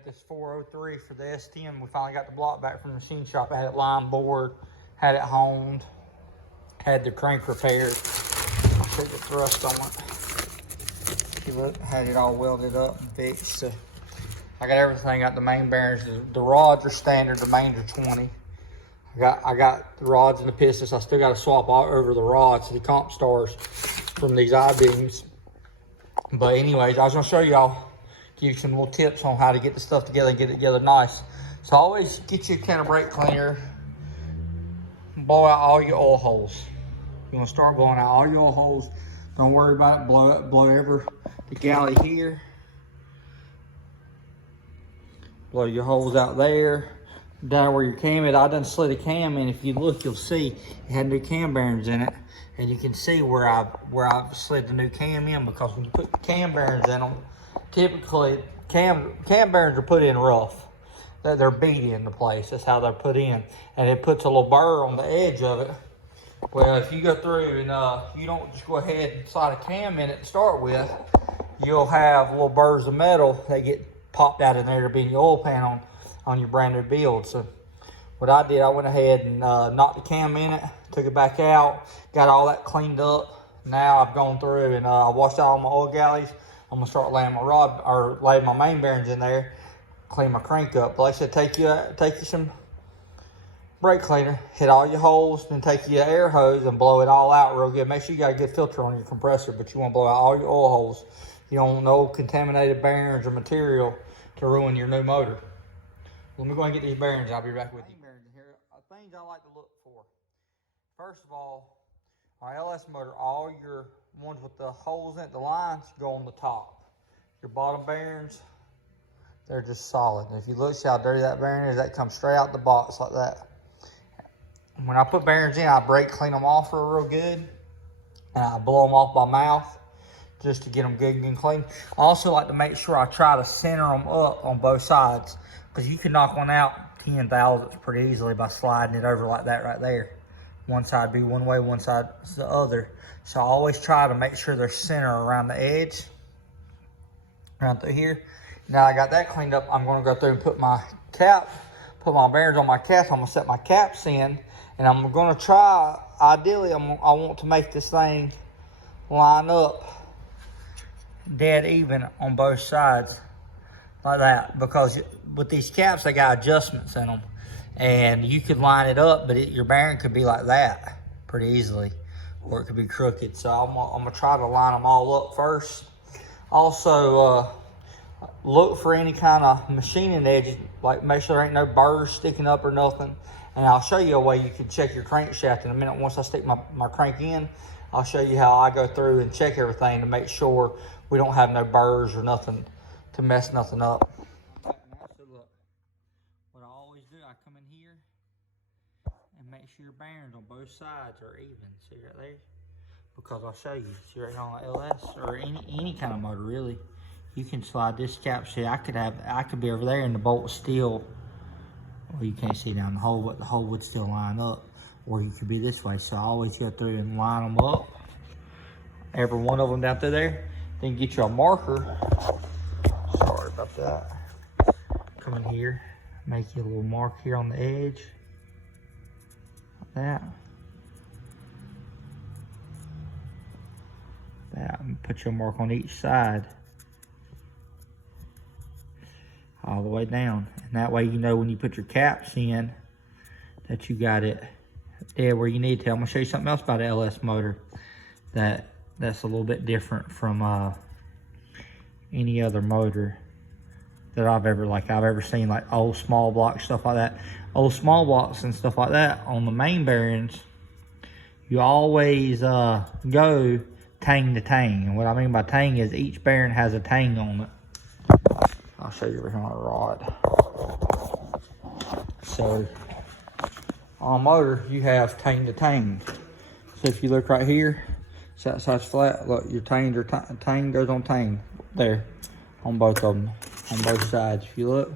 got this 403 for the S10. We finally got the block back from the machine shop. I had it line bored, had it honed, had the crank repaired. I'll show you the thrust on it. See, look, had it all welded up and fixed. So I got everything. Got the main bearings. The rods are standard. The mains are 20. I got the rods and the pistons. I still got to swap all over the rods, the comp stars from these I-beams. But anyways, I was gonna show y'all, give you some little tips on how to get the stuff together and get it together nice. So always get you a can of brake cleaner, blow out all your oil holes. You wanna start blowing out all your oil holes. Don't worry about it, blow over the galley here. Blow your holes out there. Down where your cam is, I done slid a cam in. If you look, you'll see it had new cam bearings in it. And you can see where I've slid the new cam in, because when you put the cam bearings in them, typically cam bearings are put in rough. They're beat into place. That's how they're put in. And it puts a little burr on the edge of it. Well, if you go through and you don't just go ahead and slide a cam in it to start with, you'll have little burrs of metal that get popped out in there to be in your oil pan on your brand new build. So what I did, I went ahead and knocked the cam in it, took it back out, got all that cleaned up. Now I've gone through and washed out all my oil galleys. I'm gonna start laying my lay my main bearings in there, clean my crank up. But like I said, take you some brake cleaner, hit all your holes, then take your air hose and blow it all out real good. Make sure you got a good filter on your compressor, but you wanna blow out all your oil holes. You don't want no contaminated bearings or material to ruin your new motor. Let me go and get these bearings. I'll be back with you. Bearings in here, things I like to look for. First of all, our LS motor, all your ones with the holes in it, the lines go on the top. Your bottom bearings, they're just solid. And if you look, see how dirty that bearing is, that comes straight out the box like that. When I put bearings in, I brake clean them off real good, and I blow them off by mouth just to get them good and clean. I also like to make sure I try to center them up on both sides, because you can knock one out 10 thousandths pretty easily by sliding it over like that right there. One side be one way, one side is the other. So I always try to make sure they're center around the edge, around through here. Now I got that cleaned up, I'm gonna go through and put my bearings on my caps. I'm gonna set my caps in, and I'm gonna try, ideally, I want to make this thing line up dead even on both sides. Like that, because with these caps, they got adjustments in them, and you could line it up, but your bearing could be like that pretty easily, or it could be crooked. So I'm gonna try to line them all up first. Also, look for any kind of machining edges, like make sure there ain't no burrs sticking up or nothing. And I'll show you a way you can check your crankshaft in a minute. Once I stick my crank in, I'll show you how I go through and check everything to make sure we don't have no burrs or nothing to mess nothing up. So look, what I always do, I come in here and make sure your bearings on both sides are even. See right there? Because I'll show you. See right on the LS or any kind of motor really. You can slide this cap. See, I could be over there and the bolt still, well, you can't see down the hole, but the hole would still line up. Or you could be this way. So I always go through and line them up, every one of them down through there. Then get you a marker. Sorry about that. Come in here, make you a little mark here on the edge, like that. And put your mark on each side, all the way down. And that way you know when you put your caps in that you got it dead where you need to. I'm gonna show you something else about the LS motor that's a little bit different from any other motor that I've ever seen, like old small block stuff like that. Old small blocks and stuff like that on the main bearings, you always go tang to tang. And what I mean by tang is each bearing has a tang on it. I'll show you everything on a rod. So on a motor, you have tang to tang. So if you look right here, it's that side's flat. Look, your tang goes on tang there on both of them, on both sides. If you look,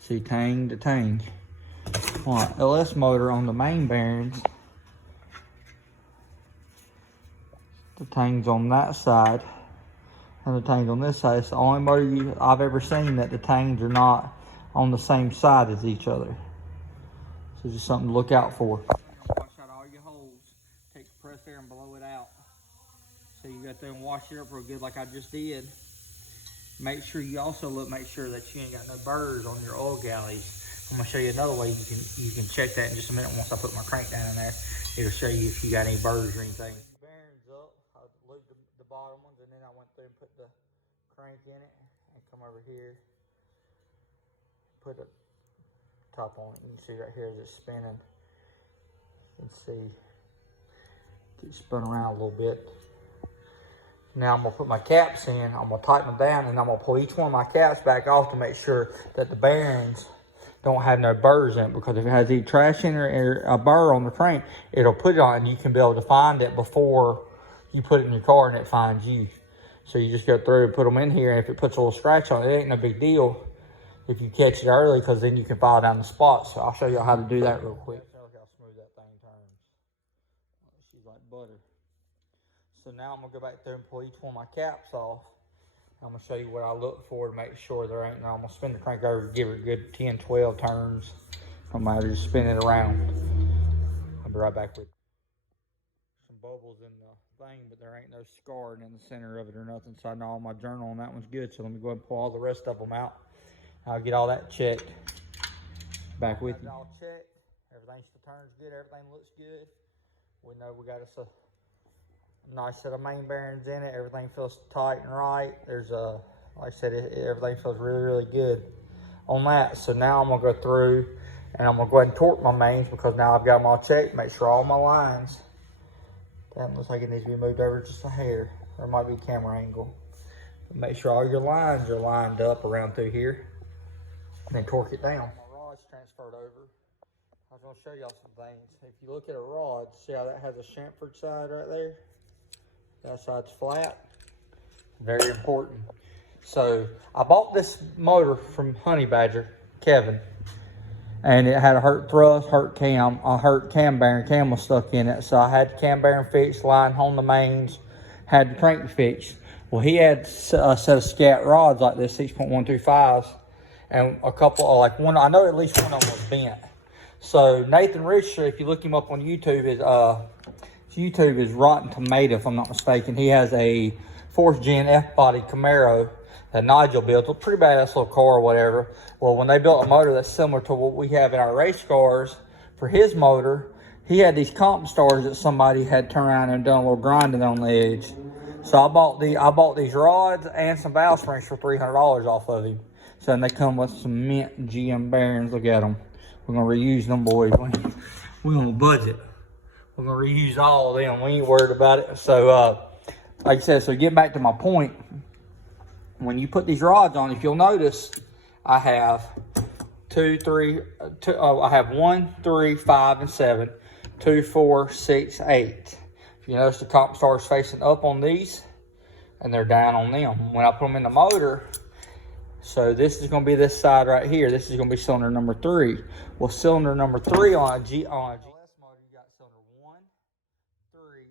see tang to tang. On an LS motor on the main bearings, the tang's on that side and the tang's on this side. It's the only motor I've ever seen that the tangs are not on the same side as each other. So just something to look out for. Wash out all your holes. Take the press air and blow it out. So you got there and wash it up real good like I just did. Make sure you also make sure that you ain't got no burrs on your oil galleys. I'm gonna show you another way you can check that in just a minute. Once I put my crank down in there, it'll show you if you got any burrs or anything. Bearings up, I lubed the bottom ones, and then I went through and put the crank in it, and come over here, put a top on it. You can see right here as it's spinning. You can see it spun around a little bit. Now I'm gonna put my caps in, I'm gonna tighten them down, and I'm gonna pull each one of my caps back off to make sure that the bearings don't have no burrs in it, because if it has any trash in or a burr on the crank, it'll put it on and you can be able to find it before you put it in your car and it finds you. So you just go through and put them in here, and if it puts a little scratch on it, it ain't no big deal if you catch it early, because then you can file down the spot. So I'll show you how to do that real quick. Look how smooth that thing turns. She's like butter. So now I'm gonna go back through and pull each one of my caps off. I'm gonna show you what I look for to make sure there ain't no. I'm gonna spin the crank over, give it a good 10, 12 turns. I'm gonna just spin it around. I'll be right back with some bubbles in the thing, but there ain't no scarring in the center of it or nothing. So I know all my journal on that one's good. So let me go ahead and pull all the rest of them out. I'll get all that checked. Back with you. All checked. Everything turns good. Everything looks good. We know we got us a nice set of main bearings in it. Everything feels tight and right. There's like I said, everything feels really, really good on that. So now I'm gonna go through and I'm gonna go ahead and torque my mains, because now I've got them all checked. Make sure all my lines, that looks like it needs to be moved over just a hair. There might be a camera angle. But make sure all your lines are lined up around through here, and then torque it down. My rod's transferred over. I was gonna show y'all some things. If you look at a rod, see how that has a chamfered side right there? That side's flat. Very important. So I bought this motor from Honey Badger, Kevin, and it had a hurt thrust, hurt cam, a hurt cam bearing. Cam was stuck in it. So I had the cam bearing fixed, line on the mains, had the crank fixed. Well, he had a set of scat rods like this, 6.125s, and a couple, like one, I know at least one of them was bent. So Nathan Richter, if you look him up on YouTube, is Rotten Tomato, if I'm not mistaken. He has a 4th gen F-body Camaro that Nigel built. A pretty badass little car or whatever. Well, when they built a motor that's similar to what we have in our race cars, for his motor, he had these comp stars that somebody had turned around and done a little grinding on the edge. So I bought these rods and some valve springs for $300 off of him. So then they come with some mint GM bearings. Look at them. We're gonna reuse them, boys. We're gonna budget. We're gonna reuse all of them. We ain't worried about it. So, like I said, so getting back to my point, when you put these rods on, if you'll notice, I have 1, 3, 5, and 7, 2, 4, 6, 8. If you notice, the comp star's facing up on these, and they're down on them. When I put them in the motor, so this is gonna be this side right here. This is gonna be cylinder number 3. Well, cylinder number 3 on a GLS motor, you got cylinder 1, 3,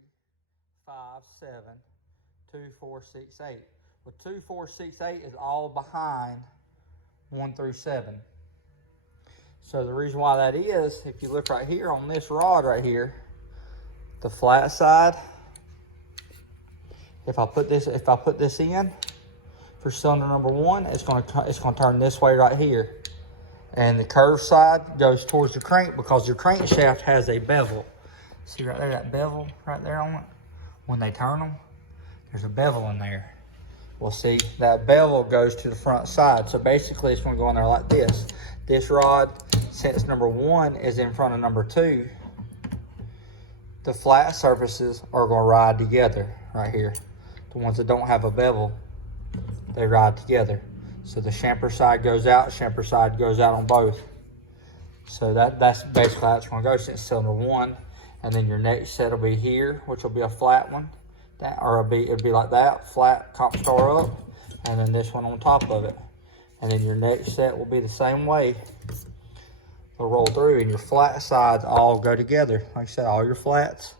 5, 7, 2, 4, 6, 8. Well, 2, 4, 6, 8 is all behind 1 through 7. So the reason why that is, if you look right here on this rod right here, the flat side, if I put this in for cylinder number 1, it's gonna turn this way right here. And the curved side goes towards your crank, because your crankshaft has a bevel. See right there, that bevel right there on it? When they turn them, there's a bevel in there. Well, see, that bevel goes to the front side. So basically it's gonna go in there like this. This rod, since number 1 is in front of number 2, the flat surfaces are gonna ride together right here. The ones that don't have a bevel, they ride together. So the chamfer side goes out, chamfer side goes out on both. So that's basically how it's gonna go, since cylinder 1. And then your next set will be here, which will be a flat one. It'll be like that, flat comp star up, and then this one on top of it. And then your next set will be the same way. They'll roll through, and your flat sides all go together. Like I said, all your flats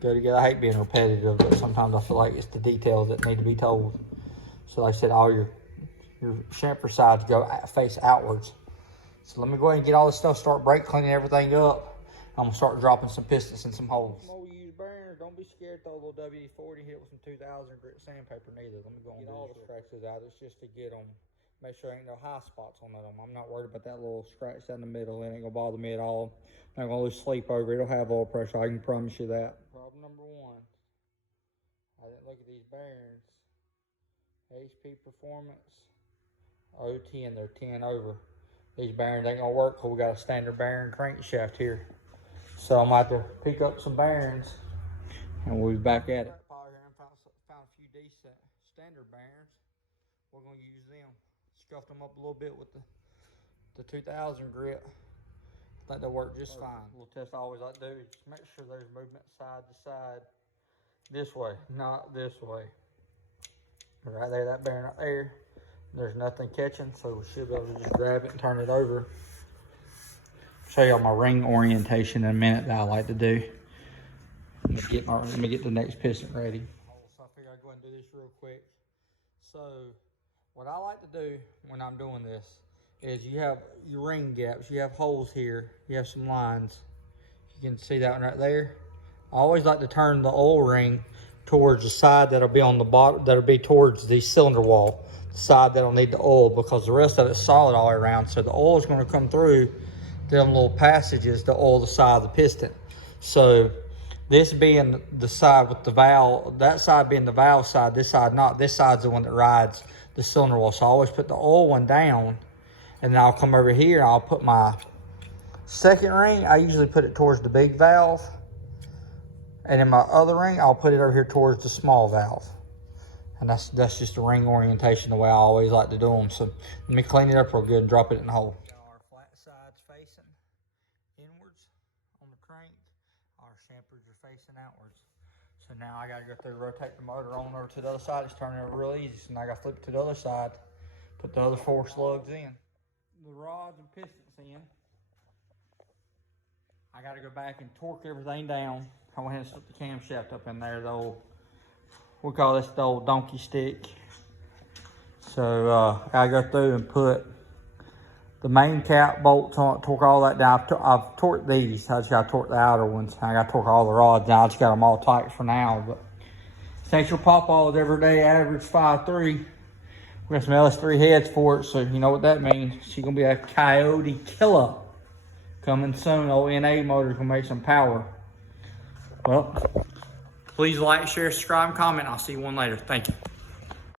go together. I hate being repetitive, but sometimes I feel like it's the details that need to be told. So like I said, all your your chamfer sides go face outwards. So let me go ahead and get all this stuff, start brake cleaning everything up. I'm gonna start dropping some pistons in some holes. Some old used bearings, don't be scared to throw a little WD-40, hit it with some 2000 grit sandpaper neither. Let me go and get all the scratches out. It's just to get them, make sure there ain't no high spots on them. I'm not worried about that little scratch down the middle. It ain't gonna bother me at all. I'm not gonna lose sleep over it. It'll have oil pressure, I can promise you that. Problem number one, I didn't look at these bearings. HP Performance, 010, they're 10 over. These bearings ain't gonna work because we got a standard bearing crankshaft here. So I'm about to pick up some bearings and we'll be back at it. Found a few decent standard bearings. We're gonna use them. Scuffed them up a little bit with the 2000 grit. I think they'll work just fine. A little test I always like to do is just make sure there's movement side to side. This way, not this way. Right there, that bearing right there. There's nothing catching, so we should be able to just grab it and turn it over. Show y'all my ring orientation in a minute that I like to do. Let me get the next piston ready. So I figured I'd go ahead and do this real quick. So what I like to do when I'm doing this is you have your ring gaps, you have holes here, you have some lines. You can see that one right there. I always like to turn the oil ring towards the side that'll be on the bottom, that'll be towards the cylinder wall, the side that'll need the oil, because the rest of it's solid all the way around. So the oil is going to come through them little passages to oil the side of the piston. So this being the side with the valve, that side being the valve side, this side not. This side's the one that rides the cylinder wall. So I always put the oil one down, and then I'll come over here and I'll put my second ring. I usually put it towards the big valve. And in my other ring, I'll put it over here towards the small valve. And that's just a ring orientation, the way I always like to do them. So let me clean it up real good and drop it in the hole. Our flat sides facing inwards on the crank. Our champers are facing outwards. So now I gotta go through, rotate the motor on over to the other side. It's turning over real easy. So now I gotta flip it to the other side, put the other 4 slugs in. The rods and pistons in. I gotta go back and torque everything down. I went ahead and slip the camshaft up in there, the old, we call this the old donkey stick. So I gotta go through and put the main cap bolts on it, torque all that down. I've torqued these, I just gotta torque the outer ones. I gotta torque all the rods down. I just got them all tight for now. But essential pawpaws every day, average 5'3". We got some LS3 heads for it, so you know what that means. She's gonna be a Coyote killer. Coming soon, old NA motor's gonna make some power. Well, please like, share, subscribe, and comment. I'll see you one later. Thank you.